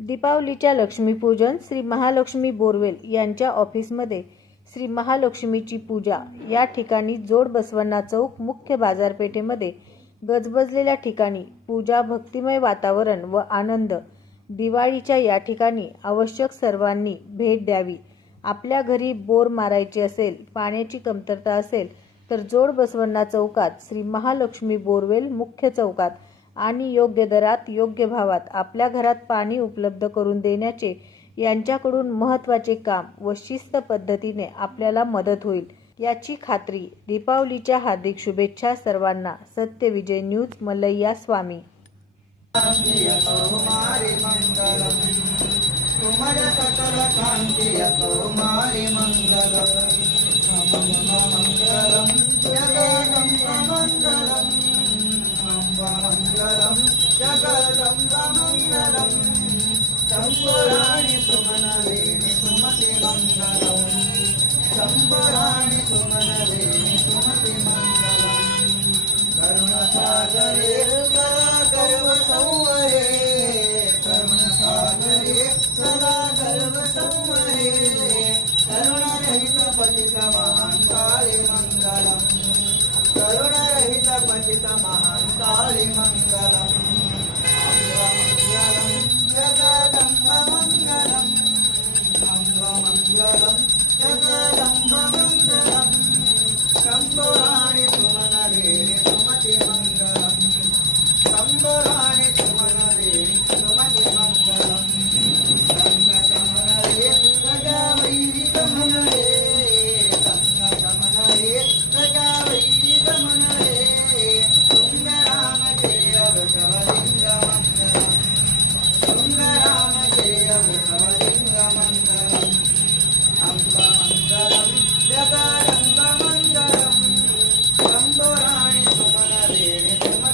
दीपावलीच्या लक्ष्मीपूजन श्री महालक्ष्मी बोरवेल यांच्या ऑफिसमध्ये श्री महालक्ष्मीची पूजा. या ठिकाणी जोड बसवन्ना चौक मुख्य बाजारपेठेमध्ये गजबजलेल्या ठिकाणी पूजा भक्तिमय वातावरण व आनंद. दिवाळीच्या या ठिकाणी आवश्यक सर्वांनी भेट द्यावी. आपल्या घरी बोर मारायची असेल पाण्याची कमतरता असेल तर जोड बसवन्ना चौकात श्री महालक्ष्मी बोरवेल मुख्य चौकात आणि योग्य दरात योग्य भावात आपल्या घरात पाणी उपलब्ध करून देण्याचे यांच्याकडून महत्त्वाचे काम व शिस्त पद्धतीने आपल्याला मदत होईल. याची खात्री दीपावलीच्या हार्दिक शुभेच्छा सर्वांना. सत्यविजय न्यूज मल्लय्या स्वामी. तुमज మంగళం జగదంబమంగళం శంభరాణి సుమన దేవి సుమతి మంగళం. శంభరాణి సుమన దేవి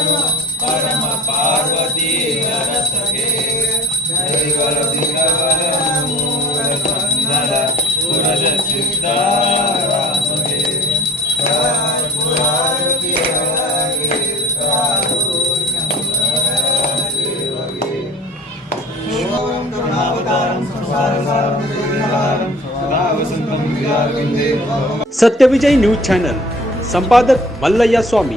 परम पार्वती मूल पुरज सत्यविजय न्यूज चॅनल संपादक मल्लय्या स्वामी।